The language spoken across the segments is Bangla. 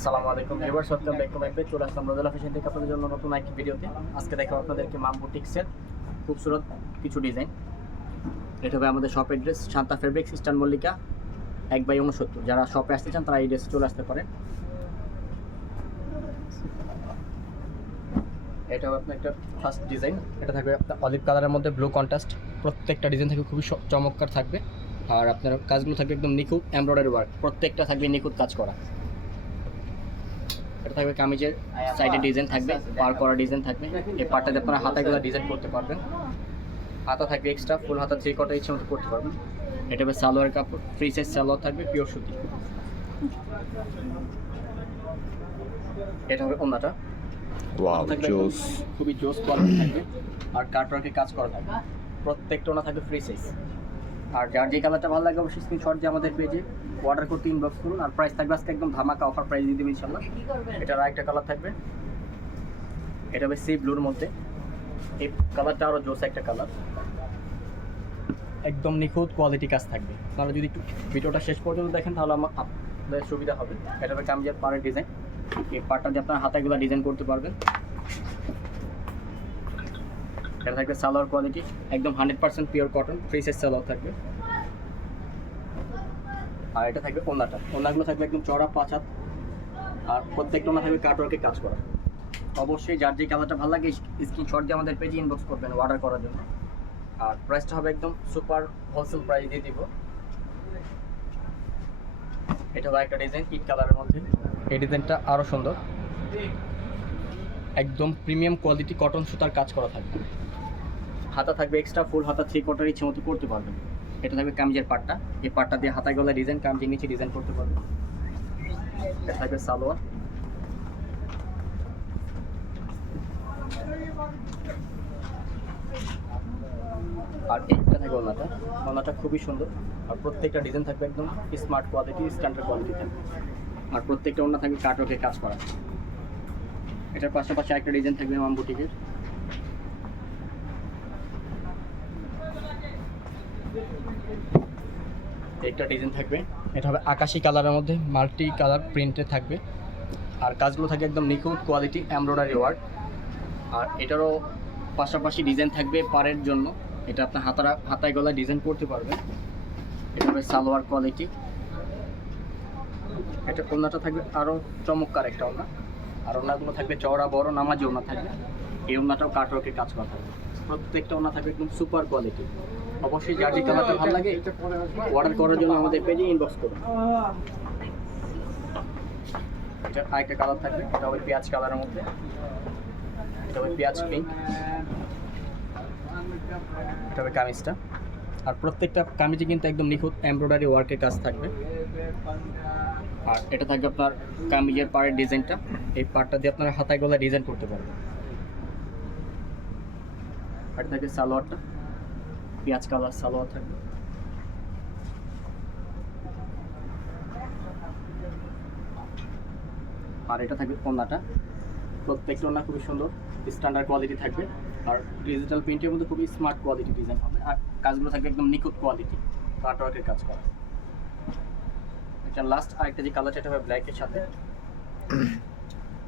আসসালামু আলাইকুম viewers, welcome back to my page. চলে আসলাম রোদেলা ফ্যাশন থেকে আপনাদের জন্য নতুন একটি ভিডিওতে। আজকে দেখাবো আপনাদেরকে মাম বুটিক্সের খুবসুরত কিছু ডিজাইন। এটা হবে আমাদের shop address Shanta fabrics, eastern Mallika 1/69। যারা শপে আসতে চান তারা এই ড্রেসে চলে আসতে পারেন। এটা হবে আপনার একটা ফার্স্ট ডিজাইন। এটা থাকবে আপনার অলিভ কালারের মধ্যে ব্লু কন্ট্রাস্ট। প্রত্যেকটা ডিজাইন থাকবে খুবই চমৎকার থাকবে, আর আপনার কাজগুলো থাকবে একদম নিখুঁত এমব্রয়ডারি ওয়ার্ক। প্রত্যেকটা থাকবে নিখুঁত কাজ করা। এটা থাকবে কামিজের সাইডে ডিজাইন থাকবে, পার করা ডিজাইন থাকবে। এই পার্টটাতে আপনারা হাতাগুলো ডিজাইন করতে পারবেন। হাতা থাকবে এক্সট্রা, ফুল হাতা 3/4 ইচ্ছে মতো করতে পারবেন। এটা হবে সালোয়ার কাপড়, ফ্রি সাইজ সালোয়ার থাকবে, পিওর সুতি। এটা হবে ওন্নাটা। ওয়াও, জোস। খুবই জোস কোয়ালিটি থাকবে, আর কাটওয়ার্কে কাজ করা থাকবে। প্রত্যেকটা ওনা থাকবে ফ্রি সাইজ। আর যার যে কালারটা ভালো লাগে অবশ্যই স্ক্রিনশট দিয়ে আমাদের পেজে অর্ডার করতে ইনবক্স করুন। আর প্রাইস থাকবে আজকে একদম ধামাকা অফার প্রাইস দিয়ে দেবেন ইনশাল্লাহ। এটার আরেকটা কালার থাকবে, এটা হবে সি ব্লুর মধ্যে। এই কালারটা আরও জোস একটা কালার, একদম নিখুঁত কোয়ালিটি কাজ থাকবে। আপনারা যদি একটু ভিডিওটা শেষ পর্যন্ত দেখেন তাহলে আপনাদের সুবিধা হবে। এটা হবে কামিজের পাড়ের ডিজাইন। এই পাড়টা দিয়ে আপনারা হাতাগুলো ডিজাইন করতে পারবেন। এটা থাকবে সালোয়ার কোয়ালিটি একদম 100% pure cotton, free size salwar থাকবে। আর এটা থাকবে ওন্নাটা। ওন্নাগুলো থাকবে একদম চড়া 5 হাত, আর প্রত্যেকটা ওন্না থাকবে কাটওয়ার্কে কাজ করা। অবশ্যই যার যে কালারটা ভালো লাগে স্ক্রিনশট দিয়ে আমাদের পেজে ইনবক্স করবেন অর্ডার করার জন্য। আর প্রাইসটা হবে একদম সুপার হোলসেল প্রাইস দিয়ে দিব। এটা হবে একটা ডিজাইন ইট কালারের মধ্যে। এই ডিজাইনটা আরও সুন্দর, একদম প্রিমিয়াম কোয়ালিটি কটন সুতার কাজ করা থাকবে। হাতা থাকবে এক্সট্রা, ফুল হাতা 3/4 ইচ্ছে মতো করতে পারবেন। এটা থাকবে কামিজের পাটটা। এই পাটটা দিয়ে হাতায় গলা ডিজাইন, কামিজের নিচে ডিজাইন করতে পারবেন। এটা থাকবে সালোয়ার। আর এইটা থাকবে ওন্নাটা। ওন্নাটা খুবই সুন্দর, আর প্রত্যেকটা ডিজাইন থাকবে একদম স্মার্ট কোয়ালিটি, স্ট্যান্ডার্ড কোয়ালিটি থাকবে। আর প্রত্যেকটা ওন্না থাকবে কাটওয়ার্কে কাজ করা। এটার পাশাপাশি একটা ডিজাইন থাকবে মাম বুটিকের। একটা ডিজাইন থাকবে, এটা হবে আকাশি কালারের মধ্যে মাল্টি কালার প্রিন্টে থাকবে। আর কাজগুলো থাকবে একদম নিখুঁত কোয়ালিটি এমব্রয়ডারি ওয়ার্ক। আর এটারও পাশাপাশি ডিজাইন থাকবে পাড়ের জন্য। এটা আপনার হাতায় গলায় ডিজাইন করতে পারবেন। এটা হবে সালোয়ার কোয়ালিটি। এটা ওন্নাটা থাকবে আরও চমৎকার একটা ওন্না। আর ওন্নাগুলো থাকবে চওড়া বড় নামাজি ওন্না থাকবে। এই ওন্নাটাও কাটওয়ার্কের কাজ করা থাকবে। প্রত্যেকটা ওন্না থাকবে একদম সুপার কোয়ালিটি। অবশ্যই যার যে কালারটা ভালো লাগে অর্ডার করার জন্য আমাদের পেজে ইনবক্স করুন। এটা আরেকটা কালার থাকবে, এটা হবে পেঁয়াজ কালারের মধ্যে। এটা হবে পেঁয়াজ পিঙ্ক। এটা হবে কামিজটা। আর প্রত্যেকটা কামিজে কিন্তু একদম নিখুঁত এমব্রয়ডারি ওয়ার্কের কাজ থাকবে। আর এটা থাকবে আপনার কামিজের পাড়ের ডিজাইনটা। এই পাড়টা দিয়ে আপনারা হাতায় গলায় ডিজাইন করতে পারবেন। আর থাকবে সালোয়ারটা, পেঁয়াজ কালার সালোয়ার থাকবে। আর এটা থাকবে ওন্নাটা। প্রত্যেকটা ওন্না খুবই সুন্দর স্ট্যান্ডার্ড কোয়ালিটি থাকবে। আর ডিজিটাল প্রিন্টের মধ্যে খুবই স্মার্ট কোয়ালিটি ডিজাইন হবে। আর কাজগুলো থাকবে একদম নিখুঁত কোয়ালিটি, কাটওয়ার্কের কাজ করা। এটা লাস্ট আরেকটা যে কালার, এটা হবে ব্ল্যাকের সাথে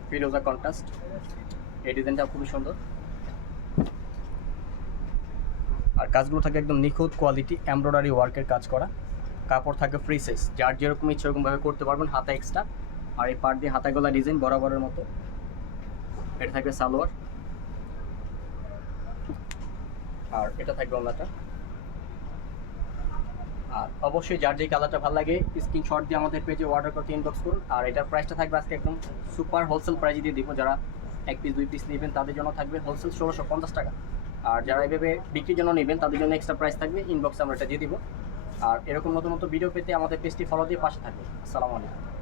ফিরোজা কন্ট্রাস্ট। এই ডিজাইনটা খুবই সুন্দর। আর কাজগুলো থাকে একদম নিখুঁত কোয়ালিটি এমব্রয়ডারি ওয়ার্কের কাজ করা। কাপড় থাকে ফ্রি সাইজ, যার যেরকম ইচ্ছে সেরকমভাবে করতে পারবেন, হাতা এক্সট্রা। আর এই পার্ট দিয়ে হাতা গলা ডিজাইন বরাবরের মতো। এটা থাকবে সালোয়ার। আর এটা থাকবে ওন্নাটা। আর অবশ্যই যার যে কালারটা ভালো লাগে স্ক্রিনশট দিয়ে আমাদের পেজে অর্ডার করতে ইনবক্স করুন। আর এটার প্রাইসটা থাকবে আজকে একদম সুপার হোলসেল প্রাইস দিয়ে দিব। যারা 1 পিস 2 পিস নেবেন তাদের জন্য থাকবে হোলসেল 1650 টাকা। আর যারা এভাবে বিক্রির জন্য নেবেন তাদের জন্য এক্সট্রা প্রাইস থাকবে, ইনবক্সে আমরা এটা দিয়ে দিব। আর এরকম নতুন নতুন ভিডিও পেতে আমাদের পেজটি ফলো দিয়ে পাশে থাকবে। আসসালামু আলাইকুম।